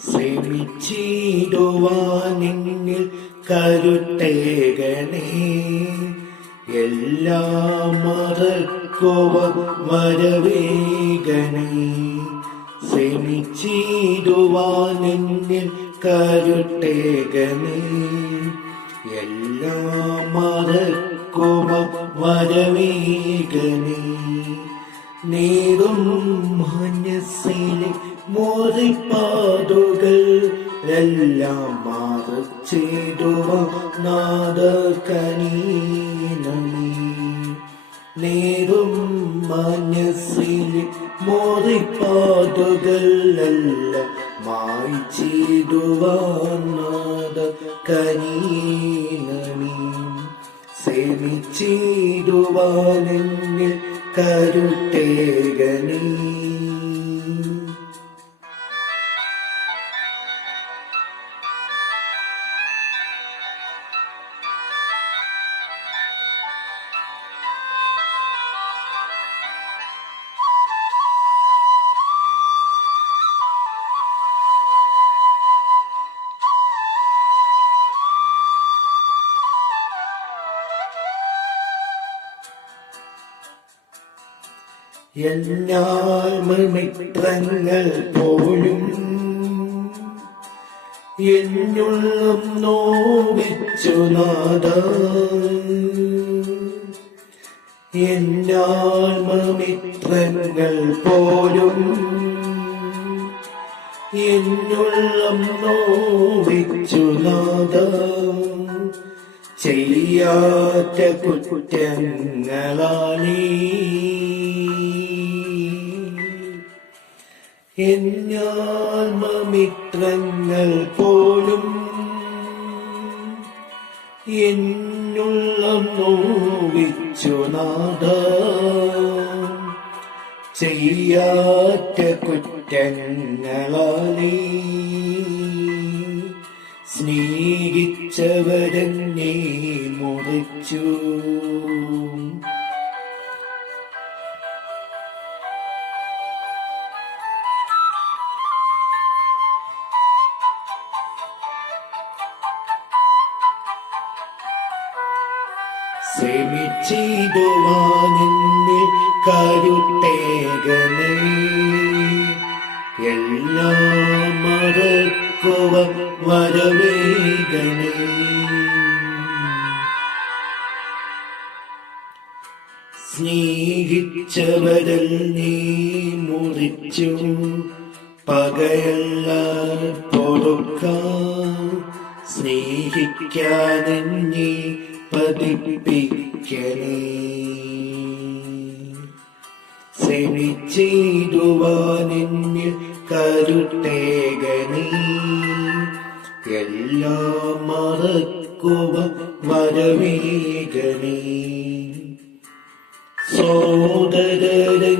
ശ്രമിച്ചിടുവാനിന്നിൽ കരുത്തേകണേ എല്ലാം മറക്കുവ വരവേഗണേ ശ്രമിച്ചിടുവാനിന്നിൽ കരുത്തേകണേ എല്ലാം മറക്കുവ വരവേഗണേ നേടും മനസ്സിലെ മോറിപ്പാടുകൾ എല്ലാം മാറിച്ചിടുവ നാദകനീനീ നേരും മനസ്സിലെ മോറിപ്പാടുകളല്ല എല്ലാം മായ്ച്ചിടുവ കനീനമി സേമിച്ചിടുവാനെന്നിൽ കരുട്ടേകനീ. എന്നാൽമിത്രങ്ങൾ പോലും എന്നുള്ളം നോവിച്ചു നാദ. എല്ലാമിത്രങ്ങൾ പോലും എന്നുള്ളം നോവിച്ചു നാദ. ചെയ്യാത്ത കുറ്റങ്ങളാലേ എന്നാത്മമിത്രങ്ങൾ പോലും എന്നുള്ള നോവിച്ചു നാട ചെയ്യാത്ത കുറ്റങ്ങളാലേ. സ്നേഹിച്ചവരെന്നെ മുറിച്ചു. ശ്രമിച്ചിടുവാനെന്നെ കരുട്ടേകനേ. എല്ലാം മറക്കുവ വരവേഗനേ സ്നേഹിച്ചവരൽ നീ മുറിച്ചു പകയല്ല പൊറുക്കാൻ സ്നേഹിക്കാനെന്നെ പതിപ്പിക്കണേ. ശ്രമിച്ചിടുവാനെന്നിൽ എല്ലാ എല്ലാം മറക്കുവ വരവേഗനേ സോദരഞ്ഞി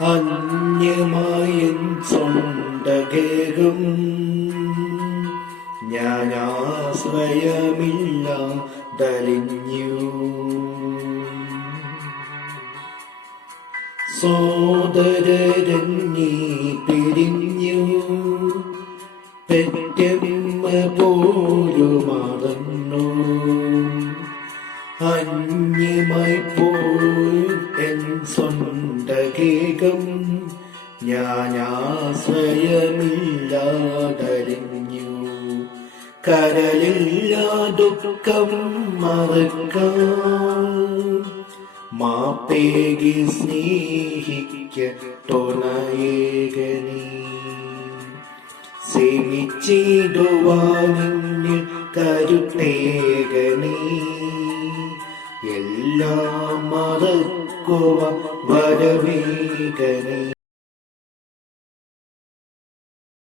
അന്യമായൻ സ്വന്തകേകും ഞാനാശ്രയമില്ല ദലിഞ്ഞു. സോദരഞ്ഞി പിരിഞ്ഞു. പെറ്റമ്മ പോലുമാണ് അന്യമായി പോയി എൻ സ്വന്ത കേകം. ഞാനാശ്രയമില്ലാതരിഞ്ഞു കരലില്ലാ ദുഃഖം മറക്കാം മാപ്പേകി സ്നേഹിക്കട്ടൊണയേകനീ സേമിച്ചിടുവാനിൽ കരുട്ടേകനീ എല്ലാം മറക്കുവ വരവേഗനീ